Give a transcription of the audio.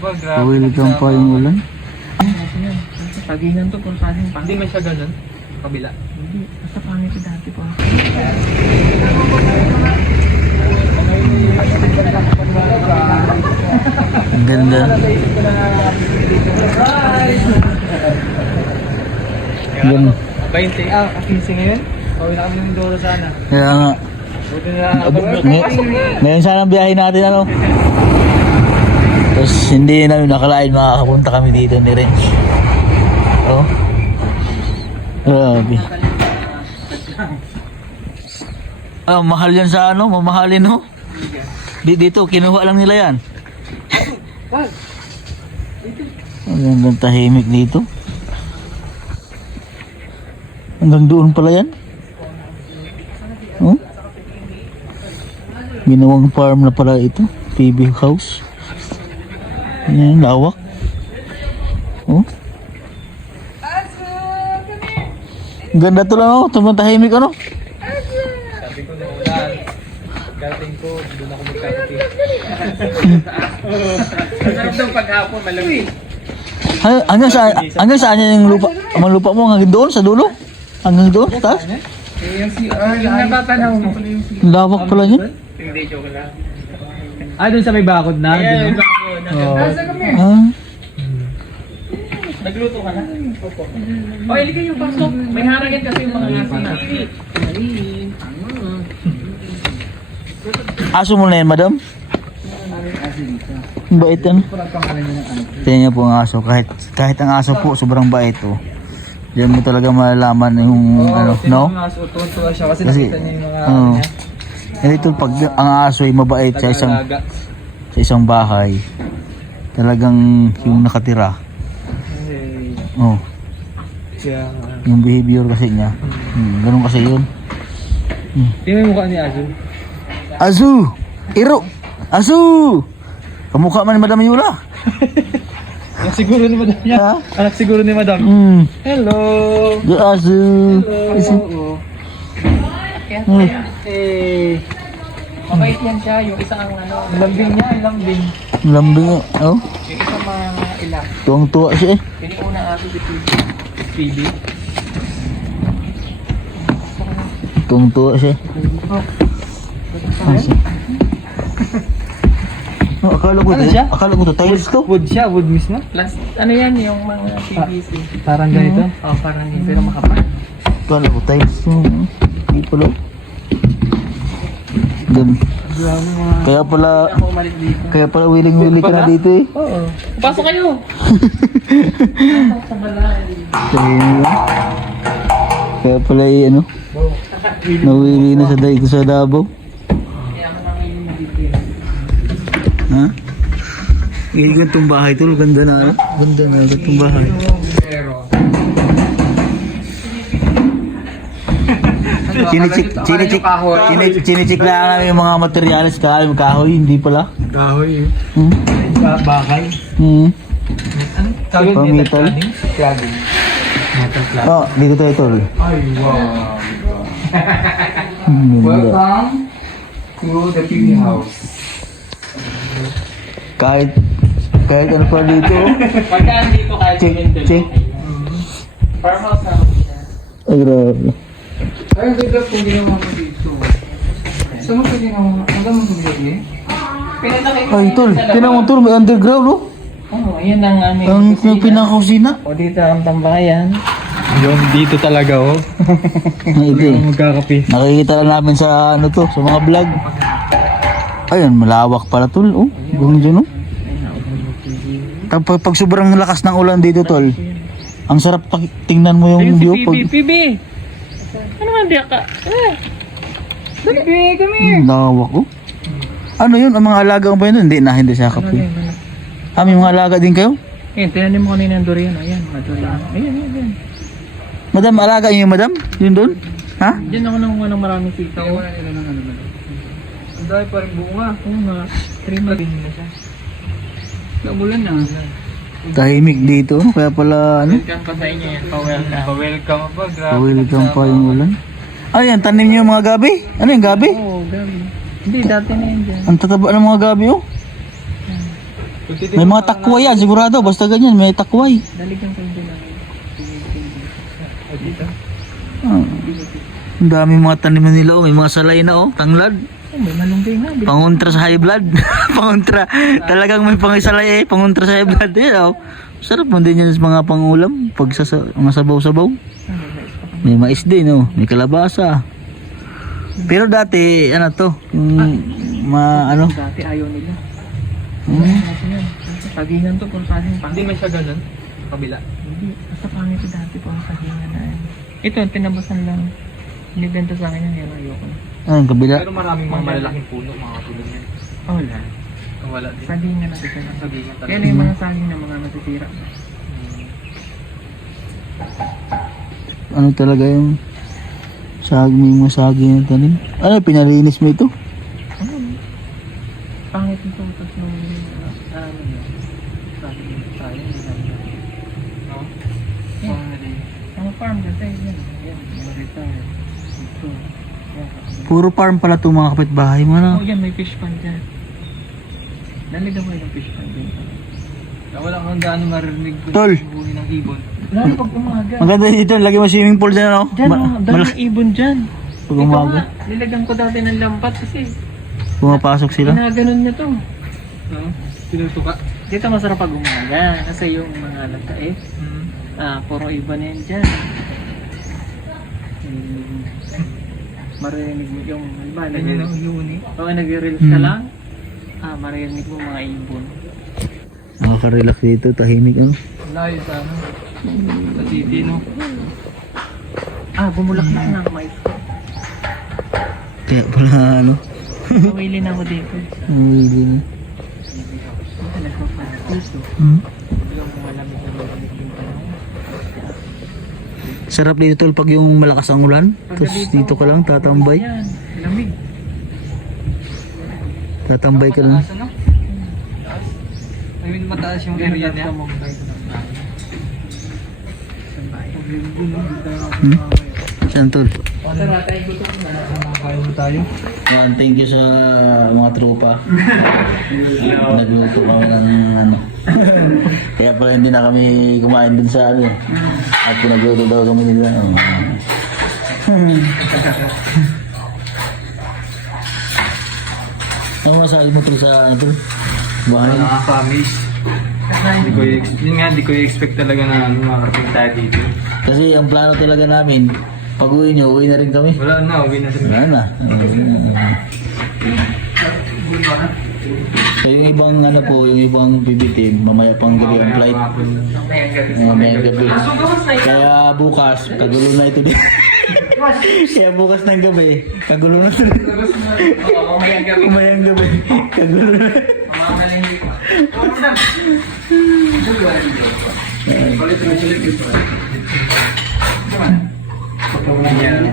ba? Grabe. Welcome pa yung ulan. Paginan to, kung saan yung hindi man siya ganun. Kabila. Hindi, basta pangit yung dati pa. Ang ganda. Ganda. 20, 15 ngayon? Pawin na kami ng Mindoro sana. Kaya nga. Buti na Ngayon sana ang biyahe natin ano. Tapos hindi namin nakalain makakapunta kami dito ni Renz. Oh. Grabe. Ah, mahal yan sa ano, mamahalin no? Dito, kinuha lang nila yan. Ang gandang tahimik dito. Hanggang doon pala yan. Oh? Ginawang farm na pala ito. PB house. Yan, lawak. Oh? Ang ganda to lang oh. Tumang tahimik ano? sabi ko nung ulan. Gating ko, doon ako magkakapi. Masarap daw paghapon, malamig. Hanggang saan yan yung lupa? Ang lupa mo hanggang doon sa dulo? Hanggang doon? Taas? Yung CR, yung natatanaw mo. Lawak pala niya. Hindi, joke lang. Doon sa may bakod na? Ayan, yung bakod. Ah. Nagluto ka na? Opo. O, ili kayo, pasok. May haragin kasi yung mga nasi. Aso mo na yan, madam? Ang bait yan. Tingnan niyo po ang aso. Kahit ang aso po, sobrang bait oh. Diyan mo talaga malalaman yung ano, no? Tuwan-tuwa siya kasi Kasi, nakita niya yung mga ano niya. Ito pag ang aso ay mabait sa isang bahay, talagang yung nakatira. Oh, yung behavior kasi niya. Ganun kasi yun. Tingnan yung mukha ni Azu. Azu! Iro! Azu! Kamukha man ni Madam Yula. Anak siguro ni Madam niya. Ha? Anak siguro ni Madam. Hello! The Azu! Hello! Eh, mabait yan siya. Yung isa ang ano, lambing niya, lambing. Lambing oh. Yung isa mga ilang. Tuwang-tuwa siya eh. Yung una aso si PB. Tuwang-tuwa siya. Oh, akala ko to tiles to. Wood siya, wood mismo. Plus, ano yan, yung mga PVC. Parang ganito? Oo, parang yun, pero makapal. Akala ko tiles to. Hindi pala. Gan. Kaya pala willing-willing ka na dito eh. Oo. Pasok kayo! Kaya pala eh ano. Nawili na sa dito sa Davao. Ha? Gantong bahay to, ganda na. Ganda na gantong bahay. Chinichik lang namin yung mga materials, kahoy, hindi pala. Kahoy eh. Bakay. Ano? Tawag nito? Cladding. Oh, dito tayo tol. Ay, wow. Welcome to the PB house. Kahit ano pa dito. Pagka dito kahit Check. Farmhouse na. Ay, grabe. Ay, ang ganda po ginawa mo dito. Saan mo pa ginawa? Hanggang mo tumili? Ay, tol. Tinan mo tol, may underground, no? Oo, ayan ang aming Ang pinakakusina. O, dito ang tambayan. Yung dito talaga, oh. Ito eh. Magkakape. Nakikita lang namin sa ano to, sa mga vlog. Ayun, malawak pala tol, oh. Buong dyan, oh. Tapos pag sobrang lakas ng ulan dito, tol, ang sarap tingnan mo yung view. PB! Ano man diya ka? PB, come here! Lawak, oh. Ano yun? Ang mga alaga mo ba yun? Hindi siya kape. May mga alaga din kayo? Ayan, tinanim mo kanina yung durian. Ayan, durian. Ayan. Madam, alaga niyo yung madam? Yun doon? Ha? Diyan ako nang ng maraming sitaw. Ang dahil pa rin bunga. Oo nga. 3 months na siya. Nabulan na. Tahimik dito, kaya pala ano? Welcome pa sa inyo yan. Pa-welcome pa. Grabe. Welcome pa yung ulan. Ayan, tanim niyo yung mga gabi? Ano yung gabi? Oo, gabi. Hindi, dati na yun dyan. Ang tataba ng mga gabi, oh. May mga takway yan, sigurado. Basta ganyan, may takway. Daligyan ko yung lang. Dito. Ah. Ang dami mga taniman nila, oh. May mga salay na, oh. Tanglad. May malunggay nga. Pangontra sa high blood. Pangontra. Talagang may pangisalay, eh. Pangontra sa high blood. Yan, oh. Sarap mo din yan sa mga pangulam. Pag sa mga sabaw-sabaw. May mais din, oh. May kalabasa. Pero dati, ano to, yung ano? Dati ayaw nila. Hmm? Sagingan to, kung saan yung pangit. Hindi man siya ganun? Kabila? Hindi. Basta pangit ito dati po ang sagingan na yan. Ito, tinabasan lang. Binibenta sa akin yan, ayoko na. Ang kabila. Pero maraming mga malalaking puno, mga katulad yan. Wala. Wala din. Sagingan na ito. Sagingan talaga. Kaya na yung mga saging na mga nasisira. Ano talaga yung saging, mga saging na tanim? Ano, pinalinis mo ito? Ano? Pangit ito. Tapos nung saging. No? Mga farm kasi yan. Yan. Mga retire. Ito. Yan. Puro farm pala itong mga kapitbahay mo, Oh, no? yan. May fish pond dyan. Naligaw mo yung fish pond dyan. Wala kang gaano marinig ko Tol. yung huni ng ibon. Lalo pag umaga. Maganda dito, lagi mo swimming pool dyan, no? Dyan, daming ibon dyan. Pag Ikaw umaga, nga, nilagyan ko dati ng lampat kasi pumapasok sila. ginaganon niya to. No? Sinusuka. Dito masarap pag umaga kasi yung mga nagkait, puro iba na yan dyan. Marinig mo yung, halimbawa, Ganyan ang huni. pag nag-reels ka lang, marinig mo mga ibon. Nakaka-relax dito, tahimik, ano? Layo sa ano. Sa city, no? Bumulaklak na ang mais ko. Kaya pala, ano? Nawili na ako dito. Namili na. Dito nagpapalit dito. Yung malamig yung panahon. Sarap dito, tol, pag yung malakas ang ulan. Tapos dito ka lang, tatambay. Yan, lamig. Tatambay ka lang. Mataas, ano? Taas. I mean, mataas yung area niya. Saan, tol? Kaya mo tayo. Yan, thank you sa mga tropa. Nagluto kami ng ano. Kaya pala hindi na kami kumain dun sa ano. At pinagluto daw kami nila. Oh. Ano masabi mo tol sa ano tol? Bahay? Nakaka-amaze. Hindi ko i-expect talaga na makarating tayo dito. Kasi ang plano talaga namin, pag uwi nyo, uwi na rin kami. Wala na, uwi na sa Wala na. So yung ibang ano po, yung ibang bibitin, mamaya pang gabi ang flight. Mamayang gabi. Kaya bukas, kagulo na ito din. Kaya bukas ng gabi, kagulo na ito din. Mamayang gabi, kagulo na. Yan.